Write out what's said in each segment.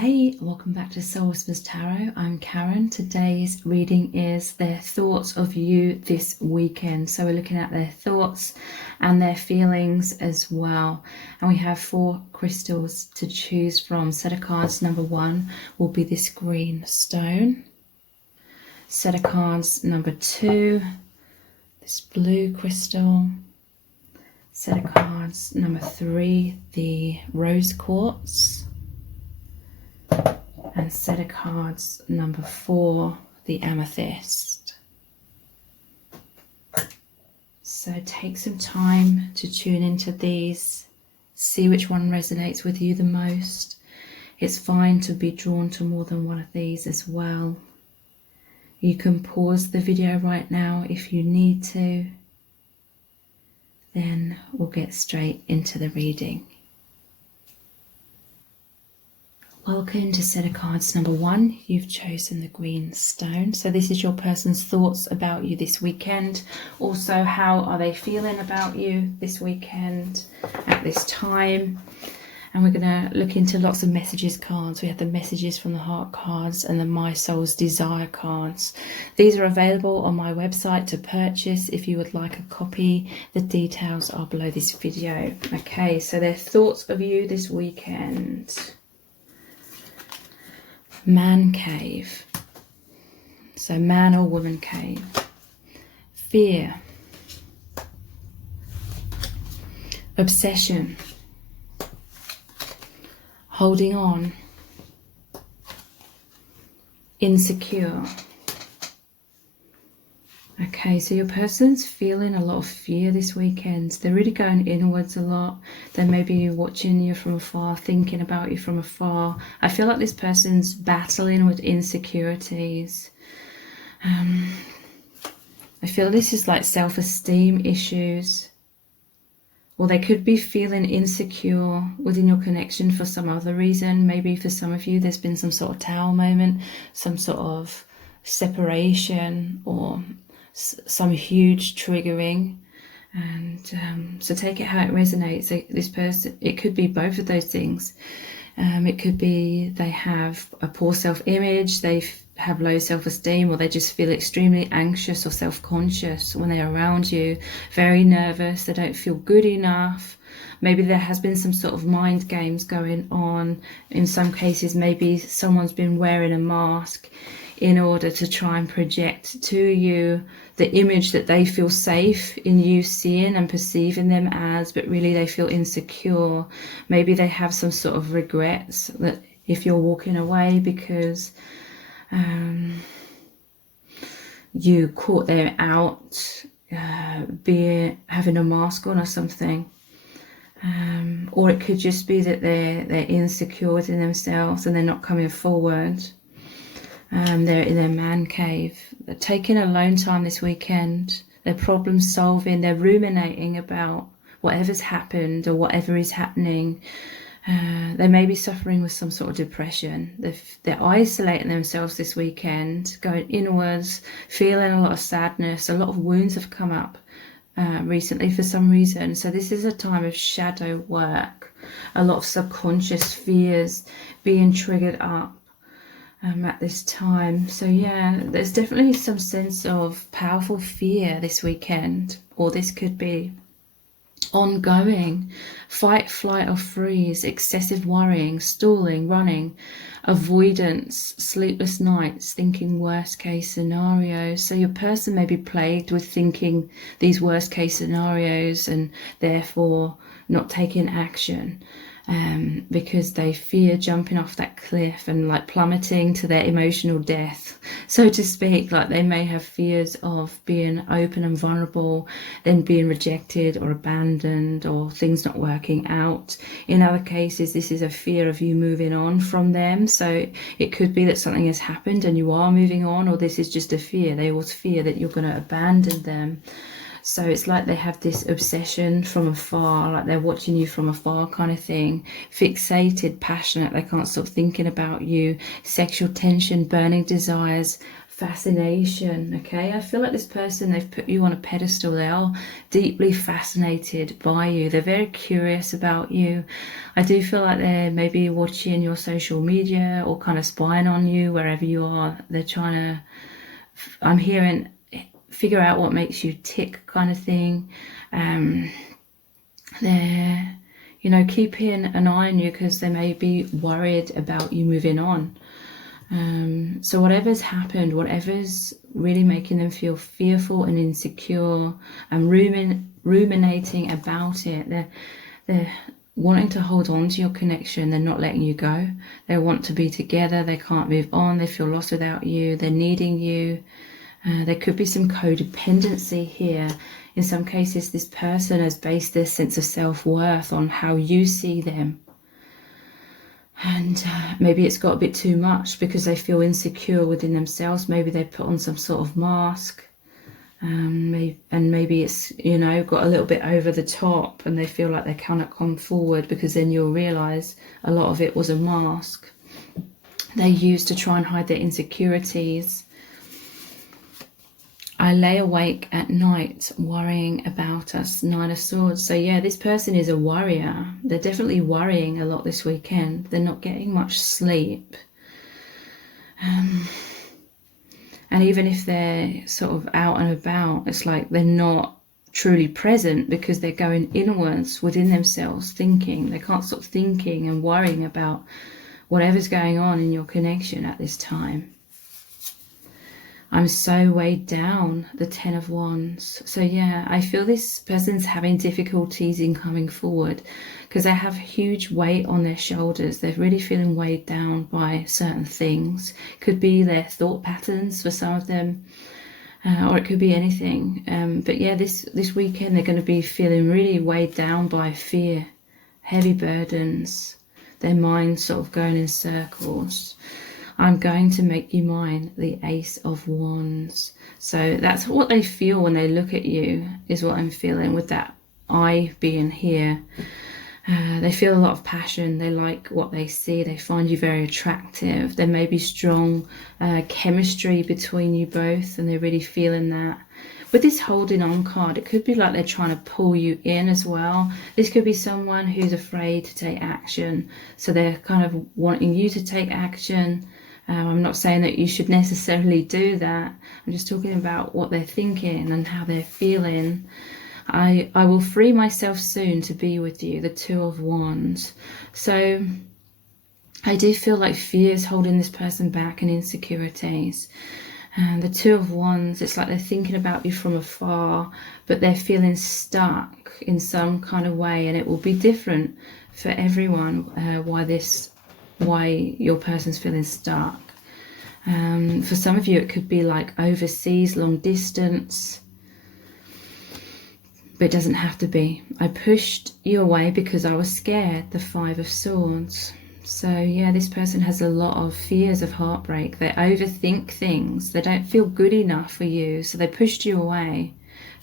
Hey, welcome back to Soul Whispers Tarot. I'm Karen. Today's reading is their thoughts of you this weekend. So we're looking at their thoughts and their feelings as well. And we have 4 crystals to choose from. Set of cards number 1 will be this green stone. Set of cards number 2, this blue crystal. Set of cards number 3, the rose quartz. And set of cards number 4, the amethyst. So take some time to tune into these, see which one resonates with you the most. It's fine to be drawn to more than one of these as well. You can pause the video right now if you need to. Then we'll get straight into the reading. Welcome to set of cards number 1. You've chosen the green stone. So this is your person's thoughts about you this weekend. Also, how are they feeling about you this weekend at this time? And we're going to look into lots of messages cards. We have the messages from the heart cards and the My Soul's Desire cards. These are available on my website to purchase if you would like a copy. The details are below this video. Okay, so their thoughts of you this weekend. Man cave, so man or woman cave. Fear, obsession, holding on, insecure. Okay, so your person's feeling a lot of fear this weekend. They're really going inwards a lot. They may be watching you from afar, thinking about you from afar. I feel like this person's battling with insecurities. I feel this is like self-esteem issues. Or they could be feeling insecure within your connection for some other reason. Maybe for some of you, there's been some sort of tower moment, some sort of separation, or some huge triggering. And so take it how it resonates. This person, it could be both of those things. It could be they have a poor self-image, they have low self-esteem, or they just feel extremely anxious or self-conscious when they're around you, very nervous, they don't feel good enough. Maybe there has been some sort of mind games going on. In some cases, maybe someone's been wearing a mask in order to try and project to you the image that they feel safe in you seeing and perceiving them as, but really they feel insecure. Maybe they have some sort of regrets that if you're walking away because you caught them out having a mask on or something. Or it could just be that they're insecure within themselves and they're not coming forward. They're in their man cave. They're taking alone time this weekend. They're problem solving. They're ruminating about whatever's happened or whatever is happening. They may be suffering with some sort of depression. They're isolating themselves this weekend, going inwards, feeling a lot of sadness. A lot of wounds have come up recently for some reason. So this is a time of shadow work. A lot of subconscious fears being triggered up at this time. So yeah, there's definitely some sense of powerful fear this weekend, or this could be ongoing fight, flight or freeze, excessive worrying, stalling, running, avoidance, sleepless nights, thinking worst case scenarios. So your person may be plagued with thinking these worst case scenarios and therefore not taking action. Because they fear jumping off that cliff and like plummeting to their emotional death, so to speak. Like they may have fears of being open and vulnerable, then being rejected or abandoned, or things not working out. In other cases, this is a fear of you moving on from them. So it could be that something has happened and you are moving on, or this is just a fear. They always fear that you're going to abandon them. So it's like they have this obsession from afar, like they're watching you from afar kind of thing. Fixated, passionate, they can't stop thinking about you. Sexual tension, burning desires, fascination. Okay, I feel like this person, they've put you on a pedestal. They are deeply fascinated by you. They're very curious about you. I do feel like they're maybe watching your social media or kind of spying on you wherever you are. They're trying to, I'm hearing, figure out what makes you tick, kind of thing. They're, you know, keeping an eye on you because they may be worried about you moving on. So whatever's happened, whatever's really making them feel fearful and insecure and ruminating about it, they're wanting to hold on to your connection. They're not letting you go. They want to be together. They can't move on. They feel lost without you. They're needing you. There could be some codependency here. In some cases, this person has based their sense of self-worth on how you see them. And maybe it's got a bit too much because they feel insecure within themselves. Maybe they put on some sort of mask. And maybe it's, you know, got a little bit over the top and they feel like they cannot come forward, because then you'll realise a lot of it was a mask they used to try and hide their insecurities. I lay awake at night worrying about us. 9 of Swords. So yeah, this person is a worrier. They're definitely worrying a lot this weekend. They're not getting much sleep. And even if they're sort of out and about, it's like they're not truly present because they're going inwards within themselves, thinking. They can't stop thinking and worrying about whatever's going on in your connection at this time. I'm so weighed down, the 10 of Wands. So yeah, I feel this person's having difficulties in coming forward because they have huge weight on their shoulders. They're really feeling weighed down by certain things. Could be their thought patterns for some of them, or it could be anything. But yeah, this weekend they're going to be feeling really weighed down by fear, heavy burdens, their mind sort of going in circles. I'm going to make you mine, the Ace of Wands. So that's what they feel when they look at you, is what I'm feeling with that eye being here. They feel a lot of passion. They like what they see. They find you very attractive. There may be strong chemistry between you both, and they're really feeling that. With this holding on card, it could be like they're trying to pull you in as well. This could be someone who's afraid to take action. So they're kind of wanting you to take action. I'm not saying that you should necessarily do that. I'm just talking about what they're thinking and how they're feeling. I will free myself soon to be with you, the 2 of Wands. So I do feel like fear is holding this person back and insecurities. And the 2 of Wands, it's like they're thinking about you from afar, but they're feeling stuck in some kind of way, and it will be different for everyone why your person's feeling stuck. For some of you, it could be like overseas, long distance, but it doesn't have to be. I pushed you away because I was scared, the 5 of Swords. So yeah, this person has a lot of fears of heartbreak. They overthink things. They don't feel good enough for you, so they pushed you away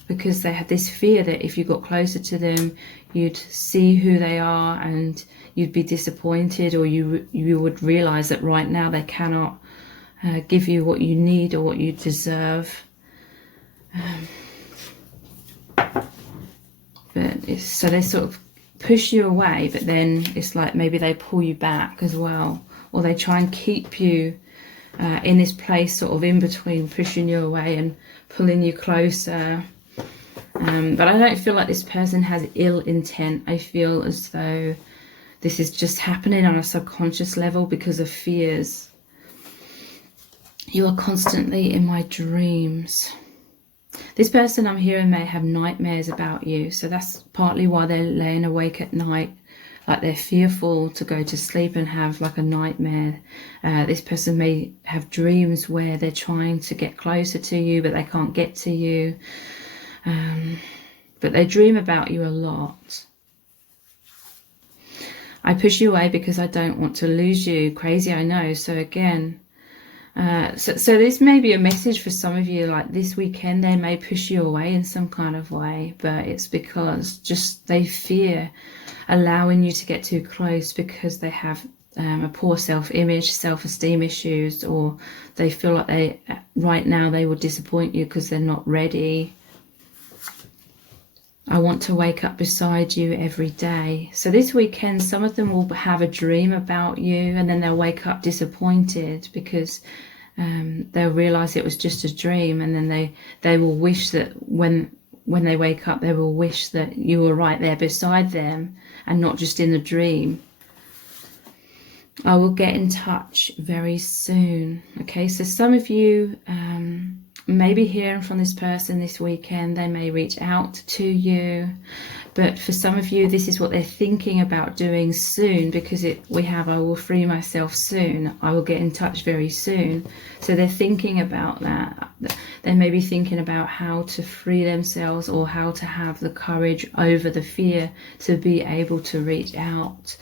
because they had this fear that if you got closer to them, you'd see who they are and you'd be disappointed, or you would realize that right now they cannot give you what you need or what you deserve. So they sort of push you away, but then it's like maybe they pull you back as well, or they try and keep you in this place sort of in between, pushing you away and pulling you closer. But I don't feel like this person has ill intent. I feel as though this is just happening on a subconscious level because of fears. You are constantly in my dreams. This person I'm hearing may have nightmares about you, so that's partly why they're laying awake at night, like they're fearful to go to sleep and have like a nightmare. This person may have dreams where they're trying to get closer to you, but they can't get to you. But they dream about you a lot. I push you away because I don't want to lose you. Crazy, I know. So again, so this may be a message for some of you, like this weekend they may push you away in some kind of way, but it's because just they fear allowing you to get too close because they have a poor self-image, self-esteem issues, or they feel like right now they will disappoint you because they're not ready. I want to wake up beside you every day. So this weekend, some of them will have a dream about you, and then they'll wake up disappointed because they'll realize it was just a dream, and then they will wish that when they wake up, they will wish that you were right there beside them and not just in the dream. I will get in touch very soon. Okay, so some of you may be hearing from this person this weekend. They may reach out to you, but for some of you, this is what they're thinking about doing soon, because we have I will free myself soon. I will get in touch very soon. So they're thinking about that. They may be thinking about how to free themselves, or how to have the courage over the fear to be able to reach out.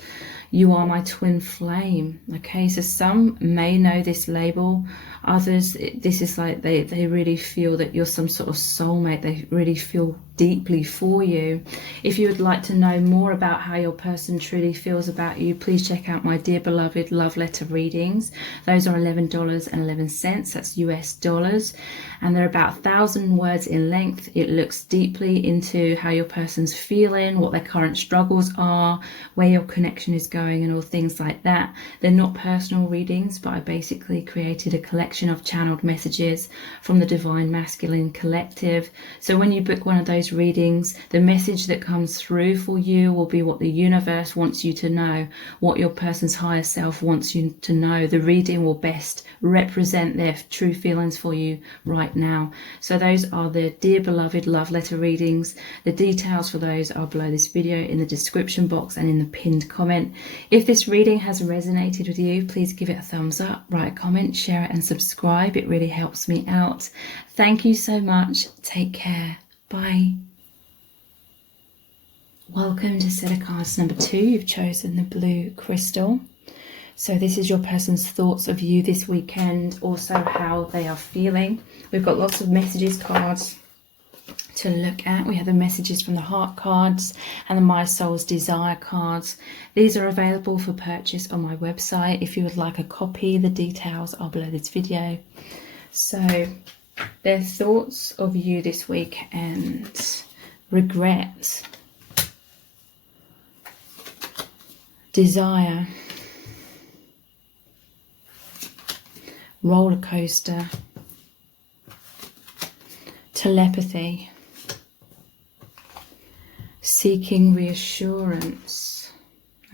You are my twin flame. Okay, so some may know this label. Others, this is like they really feel that you're some sort of soulmate. They really feel deeply for you. If you would like to know more about how your person truly feels about you, please check out my Dear Beloved Love Letter readings. Those are $11.11. That's US dollars. And they're about 1,000 words in length. It looks deeply into how your person's feeling, what their current struggles are, where your connection is going, and all things like that. They're not personal readings, but I basically created a collection of channeled messages from the Divine Masculine Collective. So when you book one of those readings, the message that comes through for you will be what the universe wants you to know, what your person's higher self wants you to know. The reading will best represent their true feelings for you right now. So those are the Dear Beloved Love Letter readings. The details for those are below this video in the description box and in the pinned comment. If this reading has resonated with you, please give it a thumbs up, write a comment, share it and subscribe. It really helps me out. Thank you so much. Take care. Bye. Welcome to set of cards number 2. You've chosen the blue crystal. So this is your person's thoughts of you this weekend, also how they are feeling. We've got lots of messages cards to look at. We have the messages from the heart cards and the My Soul's Desire cards. These are available for purchase on my website. If you would like a copy, the details are below this video. So their thoughts of you this week and regret, desire, roller coaster, telepathy, seeking reassurance.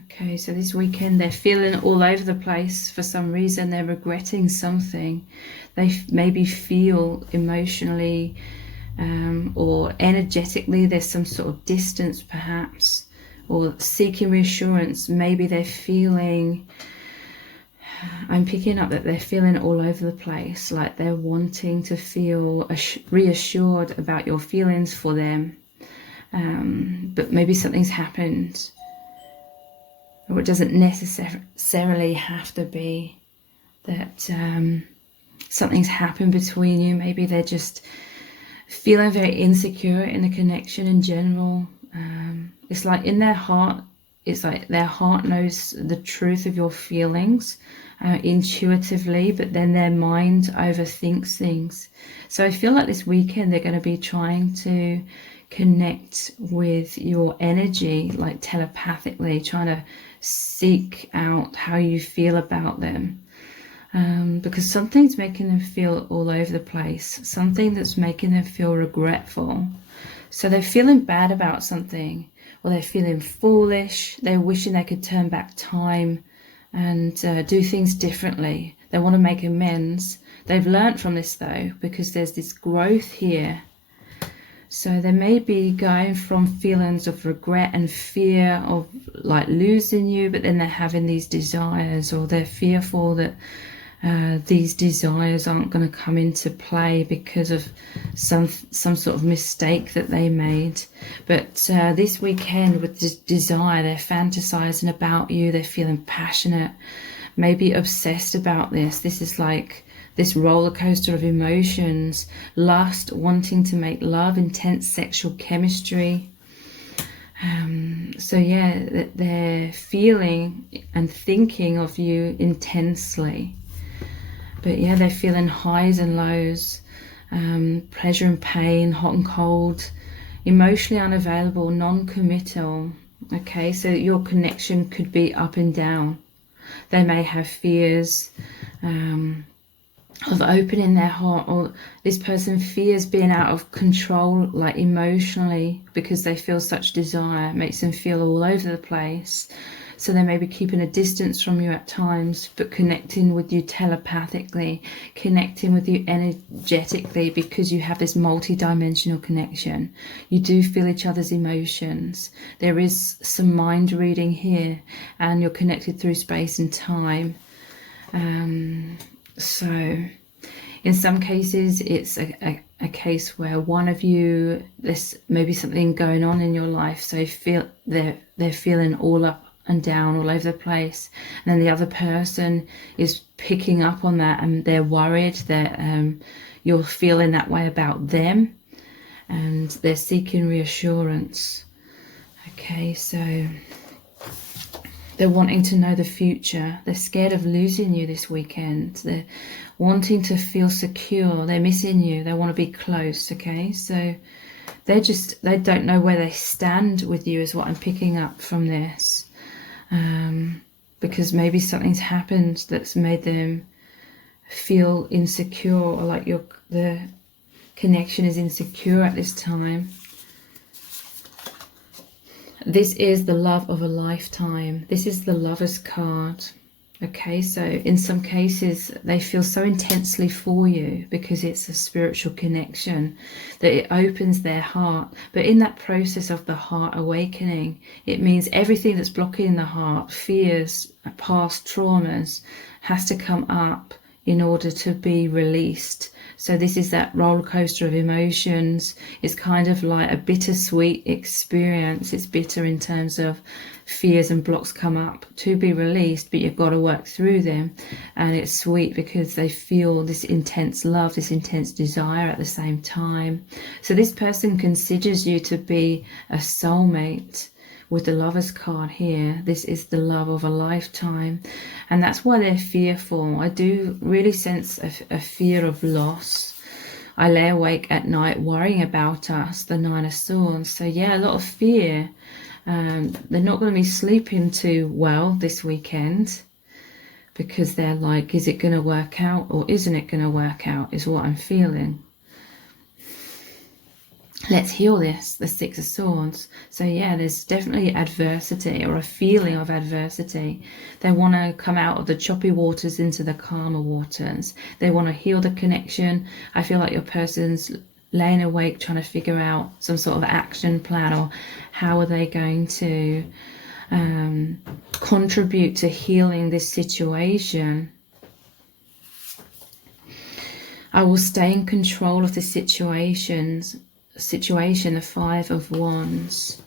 Okay, so this weekend they're feeling all over the place for some reason. They're regretting something. They maybe feel emotionally or energetically there's some sort of distance perhaps, or seeking reassurance. Maybe they're feeling, I'm picking up that they're feeling all over the place, like they're wanting to feel reassured about your feelings for them. But maybe something's happened, or it doesn't necessarily have to be that something's happened between you. Maybe they're just feeling very insecure in the connection in general. It's like in their heart, it's like their heart knows the truth of your feelings intuitively, but then their mind overthinks things. So I feel like this weekend they're going to be trying to connect with your energy, like telepathically, trying to seek out how you feel about them. Because something's making them feel all over the place, something that's making them feel regretful. So they're feeling bad about something, or they're feeling foolish. They're wishing they could turn back time and do things differently. They want to make amends. They've learnt from this though, because there's this growth here. So they may be going from feelings of regret and fear of like losing you, but then they're having these desires, or they're fearful that these desires aren't going to come into play because of some sort of mistake that they made. But this weekend with this desire, they're fantasizing about you. They're feeling passionate, maybe obsessed about this. This is like this roller coaster of emotions: lust, wanting to make love, intense sexual chemistry, So yeah, that they're feeling and thinking of you intensely. But yeah, they're feeling highs and lows, pleasure and pain, hot and cold, emotionally unavailable, non-committal. Okay, so your connection could be up and down. They may have fears of opening their heart, or this person fears being out of control, like emotionally, because they feel such desire. It makes them feel all over the place. So they may be keeping a distance from you at times, but connecting with you telepathically, connecting with you energetically, because you have this multi-dimensional connection. You do feel each other's emotions. There is some mind reading here, and you're connected through space and time. So in some cases, it's a case where one of you, there's maybe something going on in your life, so they're feeling all up and down all over the place, and then the other person is picking up on that, and they're worried that you're feeling that way about them, and they're seeking reassurance. Okay, so they're wanting to know the future. They're scared of losing you this weekend. They're wanting to feel secure. They're missing you. They want to be close. Okay, so they don't know where they stand with you, is what I'm picking up from this. Because maybe something's happened that's made them feel insecure, or like the connection is insecure at this time. This is the love of a lifetime. This is the Lover's card. Okay, so in some cases they feel so intensely for you because it's a spiritual connection that it opens their heart. But in that process of the heart awakening, it means everything that's blocking the heart, fears, past traumas, has to come up in order to be released. So this is that roller coaster of emotions. It's kind of like a bittersweet experience. It's bitter in terms of fears and blocks come up to be released, but you've got to work through them. And it's sweet because they feel this intense love, this intense desire at the same time. So this person considers you to be a soulmate. With the Lover's card here, this is the love of a lifetime, and that's why they're fearful. I do really sense a fear of loss. I lay awake at night worrying about us, the Nine of Swords. So yeah, a lot of fear. They're not going to be sleeping too well this weekend because they're like, is it going to work out or isn't it going to work out, is what I'm feeling. Let's heal this, the Six of Swords. So yeah, there's definitely adversity, or a feeling of adversity. They want to come out of the choppy waters into the calmer waters. They want to heal the connection. I feel like your person's laying awake trying to figure out some sort of action plan, or how are they going to contribute to healing this situation. I will stay in control of the situation, the Five of Wands.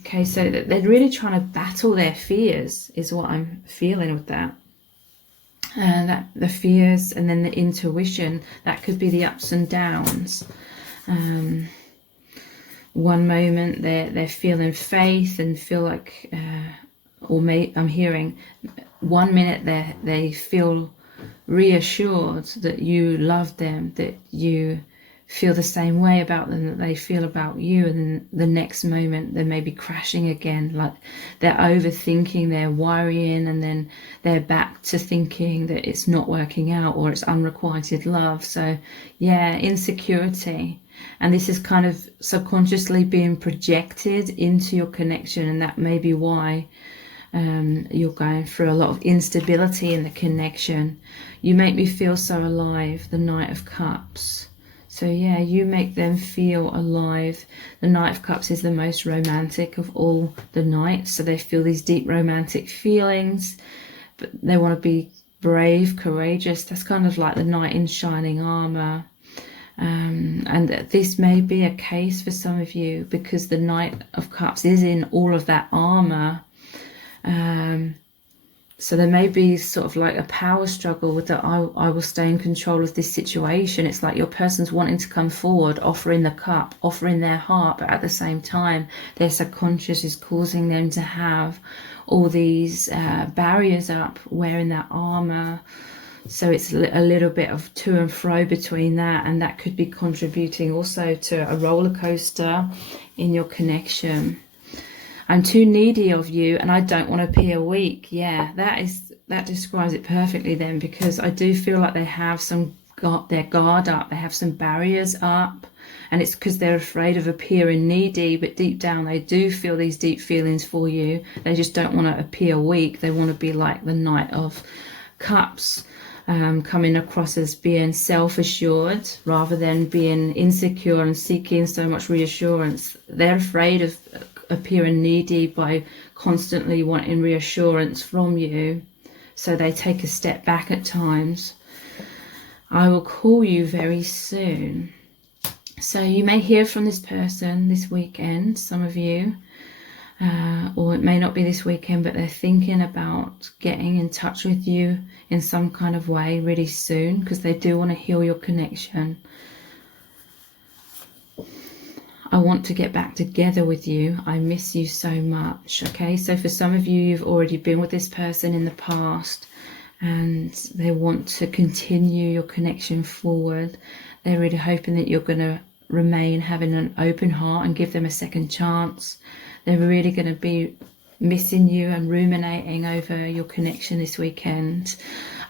Okay, so they're really trying to battle their fears, is what I'm feeling with that. And that the fears, and then the intuition, that could be the ups and downs. One moment they're feeling faith and feel like, I'm hearing, 1 minute they feel reassured that you love them, that you feel the same way about them that they feel about you, and then the next moment they may be crashing again, like they're overthinking, they're worrying, and then they're back to thinking that it's not working out, or it's unrequited love. So yeah, insecurity, and this is kind of subconsciously being projected into your connection, and that may be why you're going through a lot of instability in the connection. You make me feel so alive, the Knight of Cups. So yeah, you make them feel alive. The Knight of Cups is the most romantic of all the knights. So they feel these deep romantic feelings, but they want to be brave, courageous. That's kind of like the knight in shining armor. And this may be a case for some of you because the Knight of Cups is in all of that armor. So there may be sort of like a power struggle with that. I will stay in control of this situation. It's like your person's wanting to come forward, offering the cup, offering their heart, but at the same time, their subconscious is causing them to have all these barriers up, wearing that armor. So it's a little bit of to and fro between that, and that could be contributing also to a roller coaster in your connection. I'm too needy of you and I don't want to appear weak. Yeah, that describes it perfectly then, because I do feel like they have their guard up, they have some barriers up, and it's because they're afraid of appearing needy, but deep down they do feel these deep feelings for you. They just don't want to appear weak. They want to be like the Knight of Cups, coming across as being self-assured rather than being insecure and seeking so much reassurance. They're afraid of appearing needy by constantly wanting reassurance from you, so they take a step back at times. I will call you very soon. So you may hear from this person this weekend, some of you, or it may not be this weekend, but they're thinking about getting in touch with you in some kind of way really soon, because they do want to heal your connection. I want to get back together with you. I miss you so much. Okay, so for some of you, you've already been with this person in the past and they want to continue your connection forward. They're really hoping that you're going to remain having an open heart and give them a second chance. They're really going to be missing you and ruminating over your connection this weekend.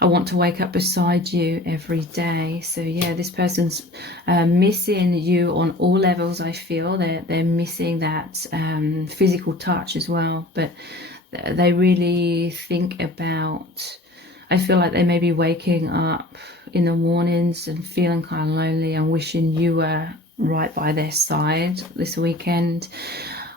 I want to wake up beside you every day. So yeah, this person's missing you on all levels. I feel they're missing that physical touch as well, but they really think about, I feel like they may be waking up in the mornings and feeling kind of lonely and wishing you were right by their side this weekend.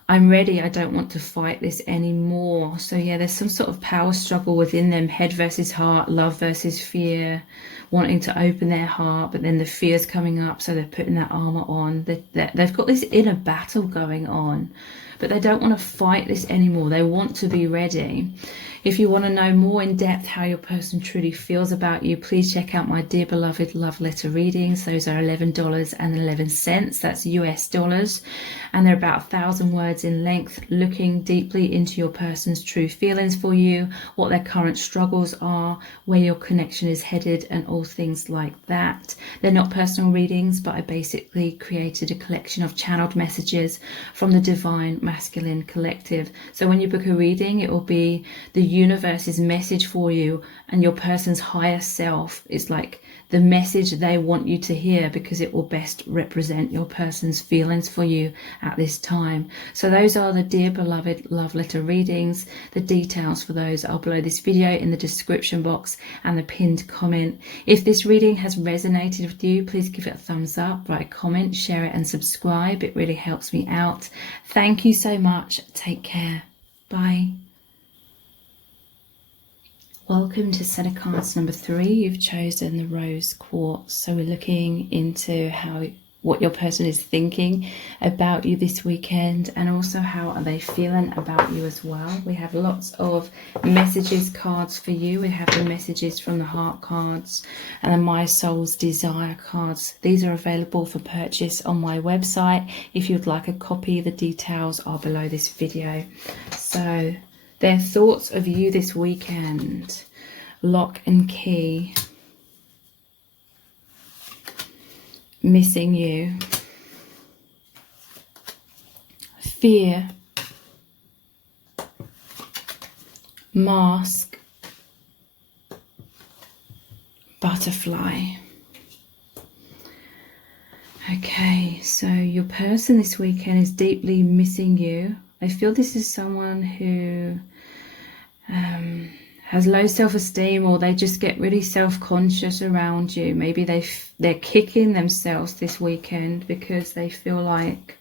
I'm ready. I don't want to fight this anymore. So yeah, there's some sort of power struggle within them, head versus heart, love versus fear, wanting to open their heart, but then the fear's coming up, so they're putting that armor on. They've got this inner battle going on, but they don't want to fight this anymore. They want to be ready. If you want to know more in depth how your person truly feels about you, please check out my Dear Beloved Love Letter readings. Those are $11.11. That's US dollars. And they're about 1,000 words in length, looking deeply into your person's true feelings for you, what their current struggles are, where your connection is headed, and all things like that. They're not personal readings, but I basically created a collection of channeled messages from the Divine Masculine Collective. So when you book a reading, it will be the universe's message for you, and your person's higher self is like the message they want you to hear, because it will best represent your person's feelings for you at this time. So those are the Dear Beloved Love Letter readings. The details for those are below this video in the description box and the pinned comment. If this reading has resonated with you, please give it a thumbs up, write a comment, share it and subscribe. It really helps me out. Thank you so much. Take care. Bye. Welcome to set of cards number 3. You've chosen the rose quartz. So we're looking into what your person is thinking about you this weekend, and also how are they feeling about you as well. We have lots of messages cards for you. We have the messages from the heart cards and the My Soul's Desire cards. These are available for purchase on my website. If you'd like a copy, the details are below this video. So their thoughts of you this weekend. Lock and key. Missing you. Fear. Mask. Butterfly. Okay, so your person this weekend is deeply missing you. I feel this is someone who has low self-esteem, or they just get really self-conscious around you. Maybe they're kicking themselves this weekend because they feel like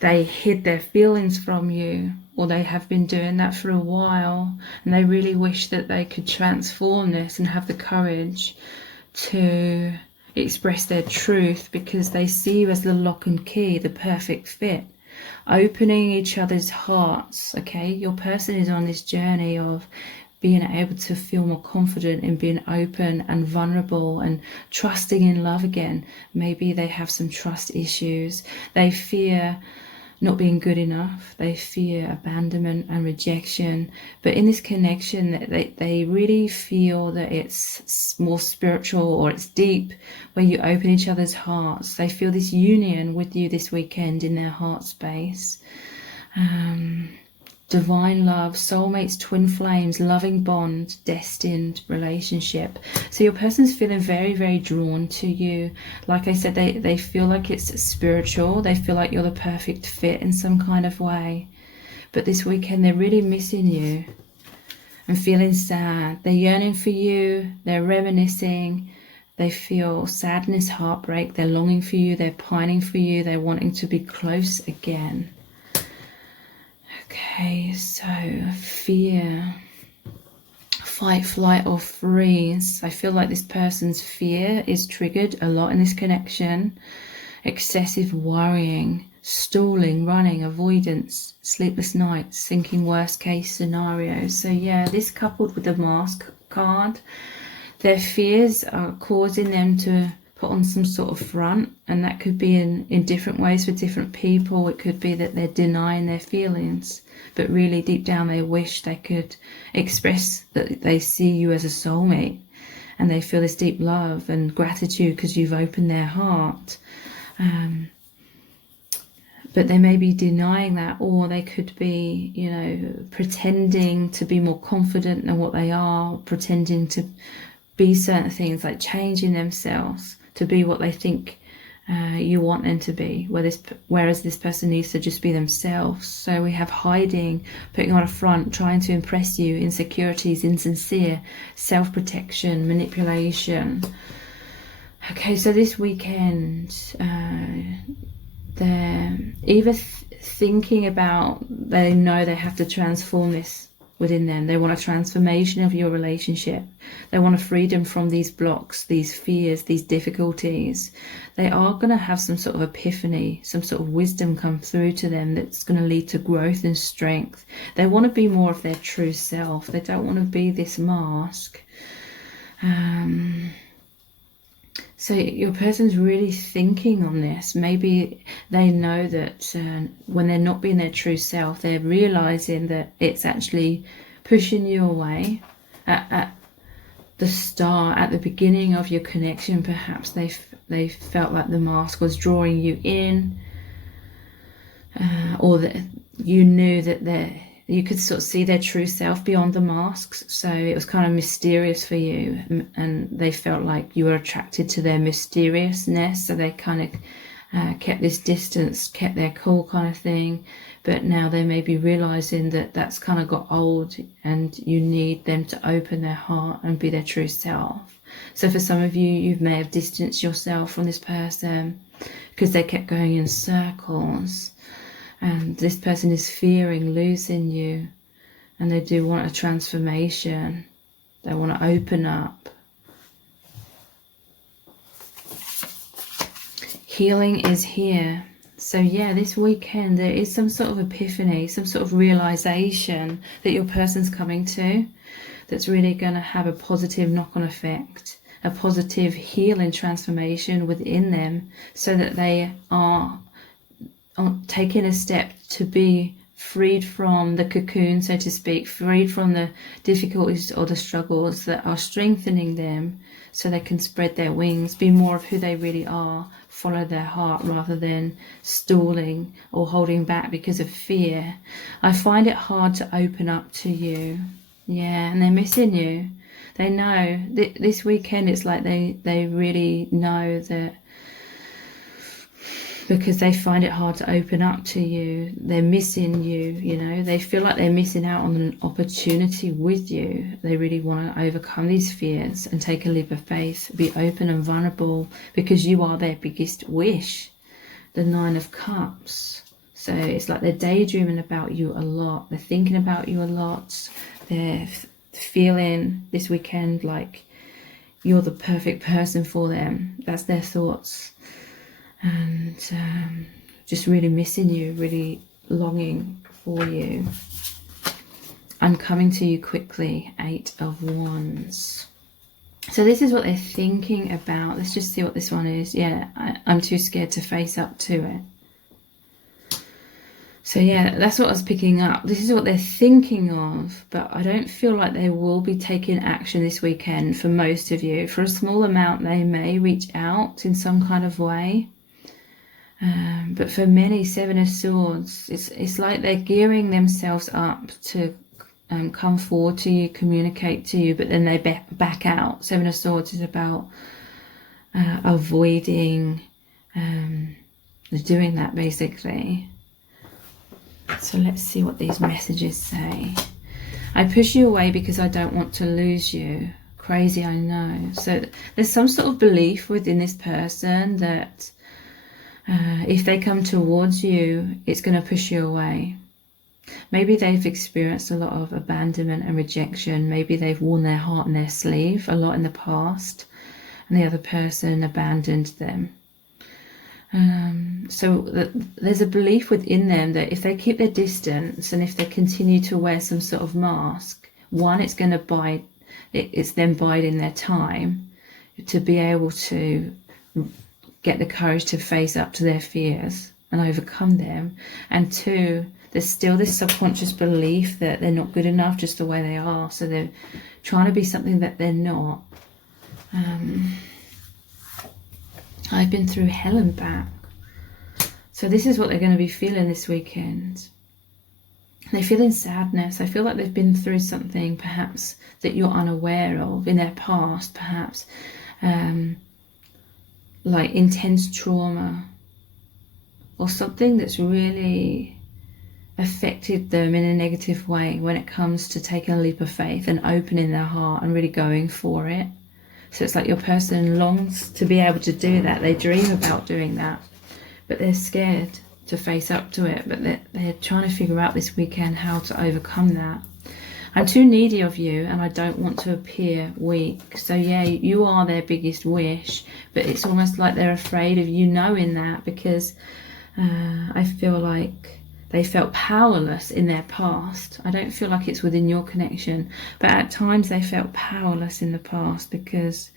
they hid their feelings from you, or they have been doing that for a while, and they really wish that they could transform this and have the courage to express their truth, because they see you as the lock and key, the perfect fit, opening each other's hearts. Okay, your person is on this journey of being able to feel more confident in being open and vulnerable and trusting in love again. Maybe they have some trust issues. They fear not being good enough. They fear abandonment and rejection. But in this connection, they really feel that it's more spiritual, or it's deep, where you open each other's hearts. They feel this union with you this weekend in their heart space. Divine love, soulmates, twin flames, loving bond, destined relationship. So your person's feeling very, very drawn to you. Like I said, they feel like it's spiritual. They feel like you're the perfect fit in some kind of way. But this weekend, they're really missing you and feeling sad. They're yearning for you. They're reminiscing. They feel sadness, heartbreak. They're longing for you. They're pining for you. They're wanting to be close again. Okay, so fear, fight, flight, or freeze. I feel like this person's fear is triggered a lot in this connection. Excessive worrying, stalling, running, avoidance, sleepless nights, thinking worst case scenarios. So yeah, this coupled with the Mask card, their fears are causing them to put on some sort of front, and that could be in different ways for different people. It could be that they're denying their feelings, but really deep down they wish they could express that they see you as a soulmate, and they feel this deep love and gratitude because you've opened their heart. But they may be denying that, or they could be, you know, pretending to be more confident than what they are, pretending to be certain things, like changing themselves to be what they think you want them to be, whereas this person needs to just be themselves. So we have hiding, putting on a front, trying to impress you, insecurities, insincere, self-protection, manipulation. Okay, so this weekend, they're either thinking about, they know they have to transform this within them. They want a transformation of your relationship. They want a freedom from these blocks, these fears, these difficulties. They are going to have some sort of epiphany, some sort of wisdom come through to them that's going to lead to growth and strength. They want to be more of their true self. They don't want to be this mask. So your person's really thinking on this. Maybe they know that when they're not being their true self, they're realizing that it's actually pushing you away. At the start, at the beginning of your connection, perhaps they felt like the mask was drawing you in, or that you knew that you could sort of see their true self beyond the masks. So it was kind of mysterious for you, and they felt like you were attracted to their mysteriousness. So they kind of kept this distance, kept their cool kind of thing. But now they may be realizing that that's kind of got old, and you need them to open their heart and be their true self. So for some of you, you may have distanced yourself from this person because they kept going in circles. And this person is fearing losing you, and they do want a transformation. They want to open up. Healing is here. So yeah, this weekend there is some sort of epiphany, some sort of realization that your person's coming to, that's really going to have a positive knock-on effect, a positive healing transformation within them, so that they are taking a step to be freed from the cocoon, so to speak, freed from the difficulties or the struggles that are strengthening them, so they can spread their wings, be more of who they really are, follow their heart rather than stalling or holding back because of fear. I find it hard to open up to you. Yeah, and they're missing you. They know this weekend, it's like they really know that, because they find it hard to open up to you. They're missing you, you know. They feel like they're missing out on an opportunity with you. They really want to overcome these fears and take a leap of faith, be open and vulnerable, because you are their biggest wish. The 9 of Cups. So it's like they're daydreaming about you a lot. They're thinking about you a lot. They're feeling this weekend like you're the perfect person for them. That's their thoughts. And just really missing you, really longing for you. I'm coming to you quickly. 8 of Wands. So this is what they're thinking about. Let's just see what this one is. Yeah, I'm too scared to face up to it. So yeah, that's what I was picking up. This is what they're thinking of, but I don't feel like they will be taking action this weekend for most of you. For a small amount, they may reach out in some kind of way. But for many, 7 of Swords, it's like they're gearing themselves up to come forward to you, communicate to you, but then they back out. 7 of Swords is about avoiding doing that, basically. So let's see what these messages say. I push you away because I don't want to lose you. Crazy, I know. So there's some sort of belief within this person that if they come towards you, it's going to push you away. Maybe they've experienced a lot of abandonment and rejection. Maybe they've worn their heart on their sleeve a lot in the past, and the other person abandoned them. So there's a belief within them that if they keep their distance and if they continue to wear some sort of mask, one, it's going to bide, it's them biding their time to be able to get the courage to face up to their fears and overcome them. And two, there's still this subconscious belief that they're not good enough just the way they are. So they're trying to be something that they're not. I've been through hell and back. So this is what they're going to be feeling this weekend. They're feeling sadness. I feel like they've been through something perhaps that you're unaware of in their past, perhaps like intense trauma or something that's really affected them in a negative way when it comes to taking a leap of faith and opening their heart and really going for it. So it's like your person longs to be able to do that. They dream about doing that, but they're scared to face up to it. But they're trying to figure out this weekend how to overcome that. I'm too needy of you and I don't want to appear weak. So yeah, you are their biggest wish, but it's almost like they're afraid of you knowing that, because I feel like they felt powerless in their past. I don't feel like it's within your connection, but at times they felt powerless in the past because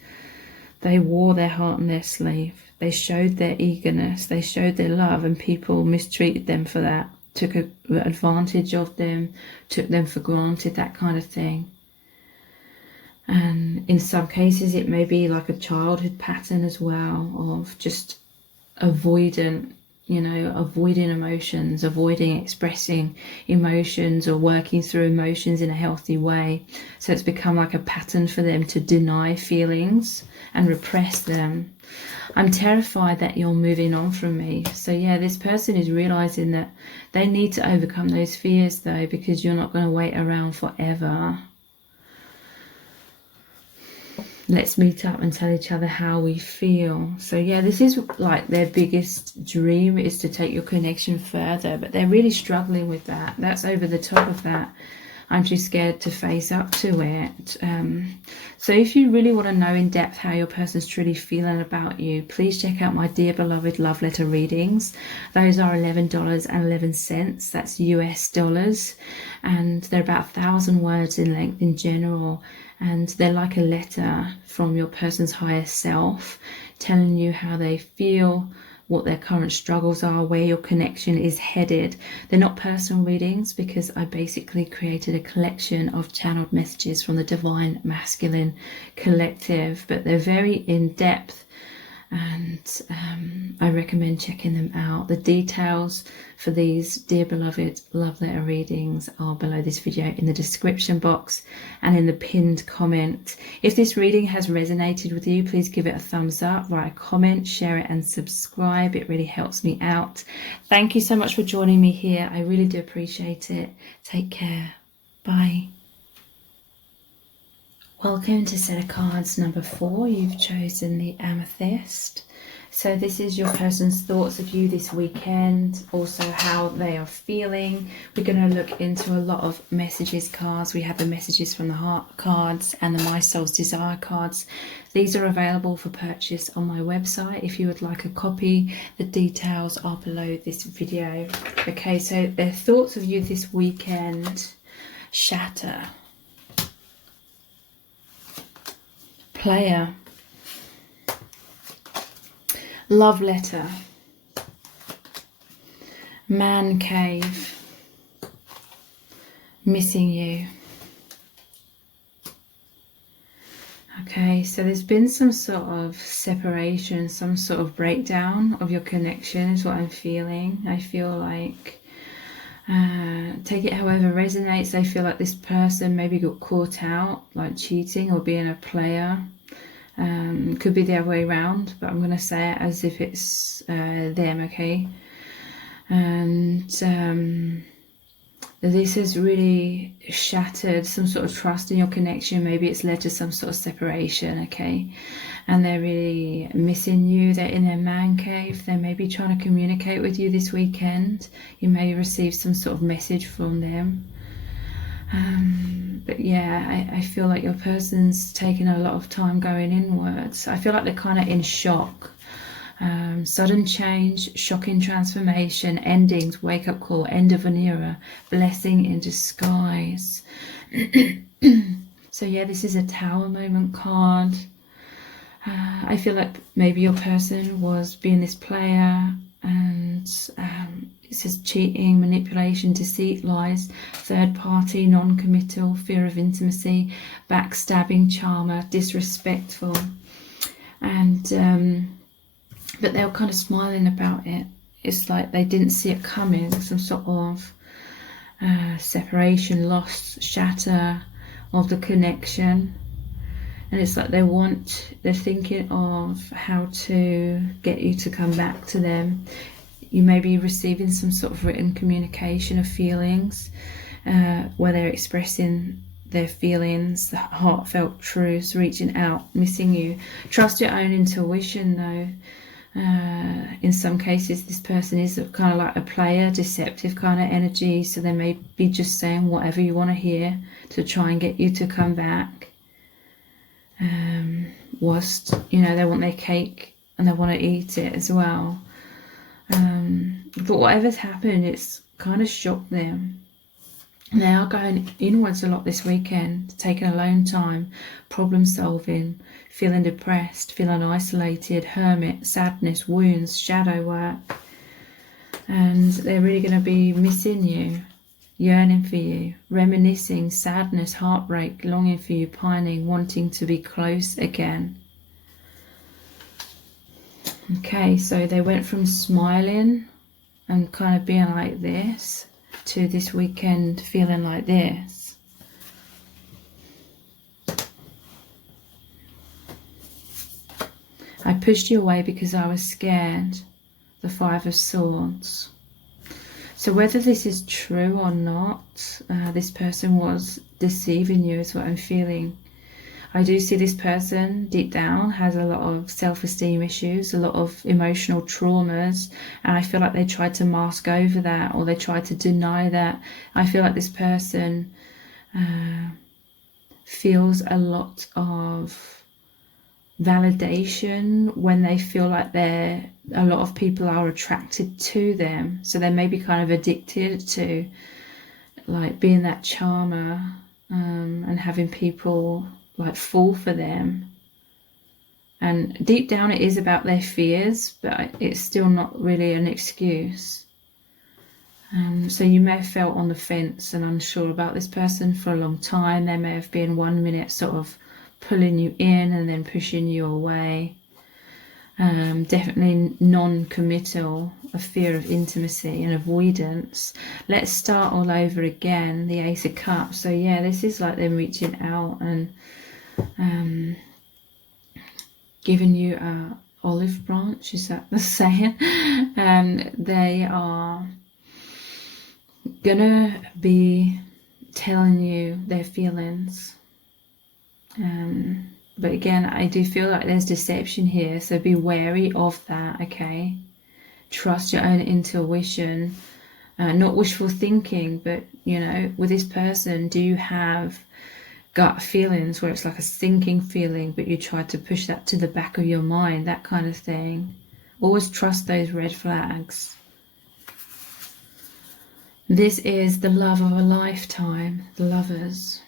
they wore their heart on their sleeve. They showed their eagerness, they showed their love, and people mistreated them for that, took advantage of them, took them for granted, that kind of thing. And in some cases it may be like a childhood pattern as well of just avoiding emotions, avoiding expressing emotions or working through emotions in a healthy way. So it's become like a pattern for them to deny feelings and repress them. I'm terrified that you're moving on from me. So yeah, this person is realizing that they need to overcome those fears though, because you're not going to wait around forever. Let's meet up and tell each other how we feel. So yeah, this is like their biggest dream, is to take your connection further, but they're really struggling with that. That's over the top of that. I'm too scared to face up to it. So if you really want to know in depth how your person's truly feeling about you, please check out my Dear Beloved Love Letter readings. Those are $11.11. That's US dollars. And they're about 1,000 words in length in general. And they're like a letter from your person's higher self, telling you how they feel, what their current struggles are, where your connection is headed. They're not personal readings because I basically created a collection of channeled messages from the Divine Masculine Collective, but they're very in-depth, and I recommend checking them out. The details for these Dear Beloved Love Letter readings are below this video in the description box and in the pinned comment. If this reading has resonated with you, please give it a thumbs up, write a comment, share it and subscribe. It really helps me out. Thank you so much for joining me here. I really do appreciate it. Take care. Bye. Welcome to set of cards number 4. You've chosen the Amethyst. So this is your person's thoughts of you this weekend, also how they are feeling. We're going to look into a lot of messages cards. We have the messages from the heart cards and the My Soul's Desire cards. These are available for purchase on my website. If you would like a copy, the details are below this video. Okay, so their thoughts of you this weekend. shatter, player, love letter, man cave, missing you. Okay, so there's been some sort of separation, some sort of breakdown of your connection is what I'm feeling. I feel like, take it however resonates, I feel like this person maybe got caught out, like cheating or being a player. Could be the other way around, but I'm going to say it as if it's them, okay? And this has really shattered some sort of trust in your connection. Maybe it's led to some sort of separation, okay? And they're really missing you. They're in their man cave. They may be trying to communicate with you this weekend. You may receive some sort of message from them. But yeah, I feel like your person's taking a lot of time going inwards. I feel like they're kind of in shock. Sudden change, shocking transformation, endings, wake-up call, end of an era, blessing in disguise. So yeah, this is a Tower moment card. I feel like maybe your person was being this player, and it says cheating, manipulation, deceit, lies, third party, non-committal, fear of intimacy, backstabbing, charmer, disrespectful. And but they were kind of smiling about it. It's like they didn't see it coming, some sort of separation, loss, shatter of the connection. And it's like they're thinking of how to get you to come back to them. You may be receiving some sort of written communication of feelings, where they're expressing their feelings, the heartfelt truths, reaching out, missing you. Trust your own intuition though. In some cases this person is kind of like a player, deceptive kind of energy, so they may be just saying whatever you want to hear to try and get you to come back. Whilst, you know, they want their cake and they want to eat it as well. But whatever's happened, it's kind of shocked them. They are going inwards a lot this weekend, taking alone time, problem solving, feeling depressed, feeling isolated, hermit, sadness, wounds, shadow work. And they're really going to be missing you, yearning for you, reminiscing, sadness, heartbreak, longing for you, pining, wanting to be close again. Okay, so they went from smiling and kind of being like this to this weekend feeling like this. I pushed you away because I was scared. The Five of Swords. So whether this is true or not, this person was deceiving you is what I'm feeling. I do see this person deep down has a lot of self-esteem issues, a lot of emotional traumas, and I feel like they tried to mask over that, or they tried to deny that. I feel like this person feels a lot of validation when they feel like a lot of people are attracted to them, so they may be kind of addicted to like being that charmer, and having people like fall for them. And deep down it is about their fears, but it's still not really an excuse. So you may have felt on the fence and unsure about this person for a long time. They may have been 1 minute sort of pulling you in and then pushing you away. Definitely non-committal, a fear of intimacy and avoidance. Let's start all over again, the Ace of Cups. So yeah, this is like them reaching out and giving you a olive branch, is that the saying? They are gonna be telling you their feelings. But again, I do feel like there's deception here, so be wary of that, okay? Trust your own intuition, not wishful thinking, but, you know, with this person, do you have gut feelings where it's like a sinking feeling, but you try to push that to the back of your mind, that kind of thing? Always trust those red flags. This is the love of a lifetime, the Lovers.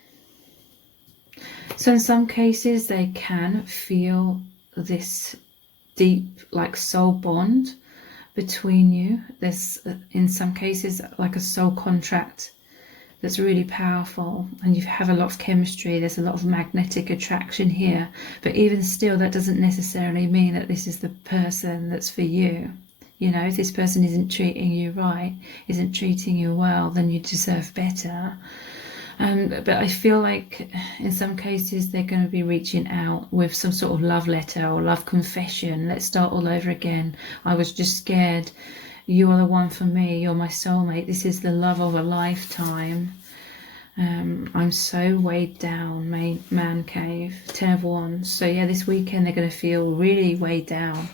So in some cases they can feel this deep like soul bond between you. There's in some cases like a soul contract that's really powerful, and you have a lot of chemistry. There's a lot of magnetic attraction here, but even still that doesn't necessarily mean that this is the person that's for you. You know, if this person isn't treating you right, isn't treating you well, then you deserve better. But I feel like in some cases they're going to be reaching out with some sort of love letter or love confession. Let's start all over again. I was just scared. You are the one for me. You're my soulmate. This is the love of a lifetime. I'm so weighed down. Man cave. 10 of Wands. So yeah, this weekend they're going to feel really weighed down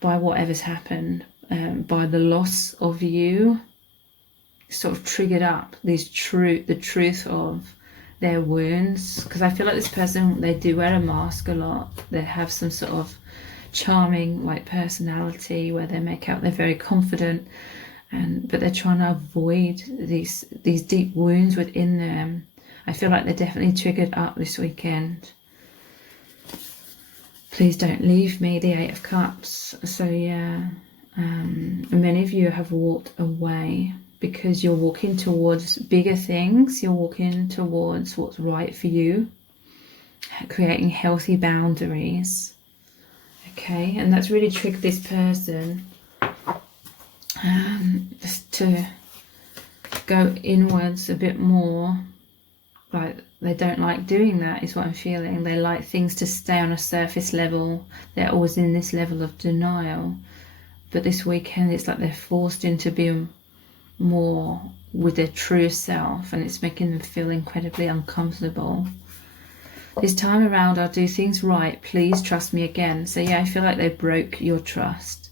by whatever's happened, by the loss of you. Sort of triggered up the truth of their wounds, because I feel like this person, they do wear a mask a lot. They have some sort of charming like personality where they make out they're very confident, but they're trying to avoid these deep wounds within them. I feel like they're definitely triggered up this weekend. Please don't leave me, the 8 of Cups. So yeah, many of you have walked away because you're walking towards bigger things. You're walking towards what's right for you, creating healthy boundaries. Okay, and that's really triggered this person just to go inwards a bit more. Like they don't like doing that, is what I'm feeling. They like things to stay on a surface level. They're always in this level of denial. But this weekend it's like they're forced into being more with their true self, and it's making them feel incredibly uncomfortable. This time around I'll do things right, please trust me again. So yeah, I feel like they broke your trust,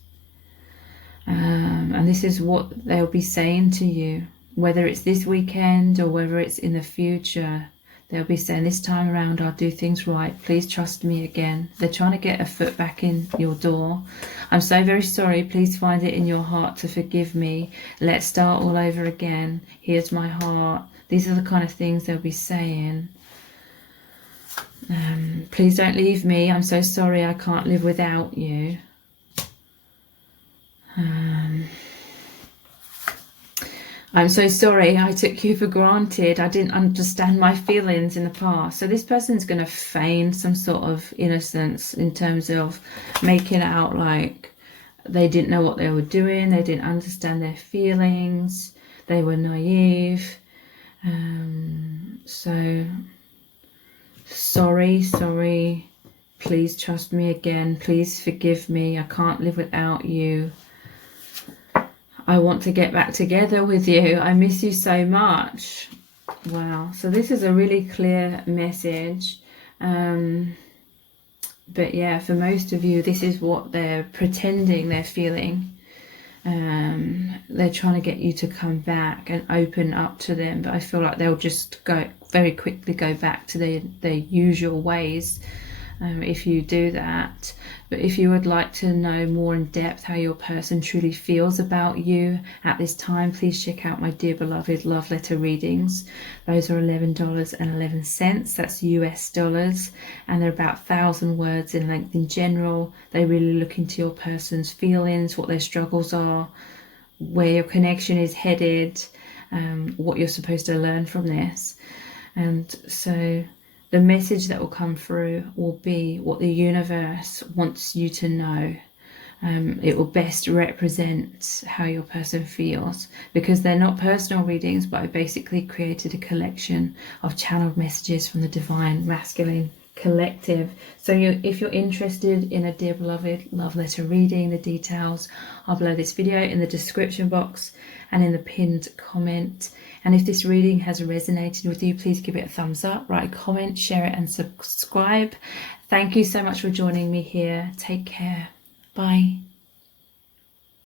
and this is what they'll be saying to you, whether it's this weekend or whether it's in the future. They'll be saying, this time around I'll do things right, please trust me again. They're trying to get a foot back in your door. I'm so very sorry, please find it in your heart to forgive me. Let's start all over again. Here's my heart. These are the kind of things they'll be saying. Please don't leave me. I'm so sorry, I can't live without you. I'm so sorry I took you for granted. I didn't understand my feelings in the past. So this person's going to feign some sort of innocence in terms of making out like they didn't know what they were doing. They didn't understand their feelings. They were naive. So sorry. Please trust me again. Please forgive me. I can't live without you. I want to get back together with you. I miss you so much. Wow. So this is a really clear message. But yeah, for most of you, this is what they're pretending they're feeling. They're trying to get you to come back and open up to them. But I feel like they'll just very quickly go back to their usual ways. If you do that. But if you would like to know more in depth how your person truly feels about you at this time, please check out my Dear Beloved Love Letter readings. Those are $11.11. That's US dollars, and they're about 1,000 words in length in general. They really look into your person's feelings, what their struggles are, where your connection is headed, what you're supposed to learn from this. And so the message that will come through will be what the universe wants you to know. It will best represent how your person feels, because they're not personal readings, but I basically created a collection of channeled messages from the Divine Masculine Collective. So if you're interested in a Dear Beloved Love Letter reading, the details are below this video in the description box and in the pinned comment. And if this reading has resonated with you, please give it a thumbs up, write a comment, share it and subscribe. Thank you so much for joining me here. Take care. Bye.